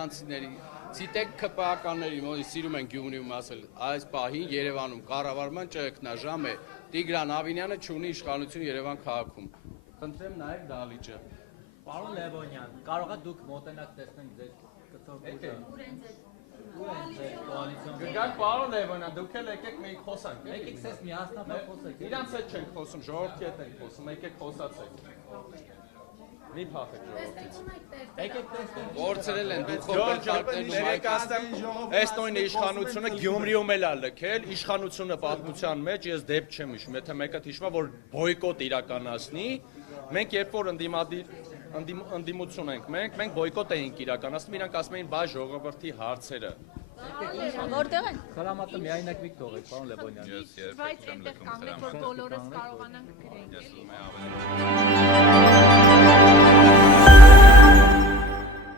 երևանցիների, ցիտեք ԿՊԱ-ականների մոտ սիրում են Գյումրիում ասել, այս պահին Երևանում կառավարման ճգնաժամ է, Տիգրան Ավինյանը չունի իշխանություն Երևան քաղաքում։ Խնդրեմ նայեք դահլիճը։ Պարոն Լևոնյան, կարող եք դուք մոտենաք տեսնենք ձեր կցորդը։ Գնանք պարոն Լևոնյան, դուք էլ եկեք մենք խոսանք։ Եկեք ցես միասնաբար խոսեք։ Իրանց հետ չենք խոսում, ժողովրդի հետ ենք խոսում, եկեք խոսացեք։ Մի փախեք ժողովրդից։ Եկեք տեսնենք։ Գործրել են դուք խորհրդատներն ներեկայացնեմ այս նույն իշխանությունը Գյումրիում էլ է լքել, իշխանությունը պատմության մեջ ես դեպք չեմ հիշում, եթե մեկը հիշում է, որ բոյկոտ իրականացնի, մենք երբ որ ընդդիմություն ենք մենք բոյկոտ էինք իրականացնում, իրանք ասում էին բա ժողովրդի հարցերը։ Որտեղ են։ Սալամատը միայնակ մի թողեք, պարոն Լևոնյան։ Բայց այնտեղ կանգնեք, որ բոլորս կարողանանք գրել։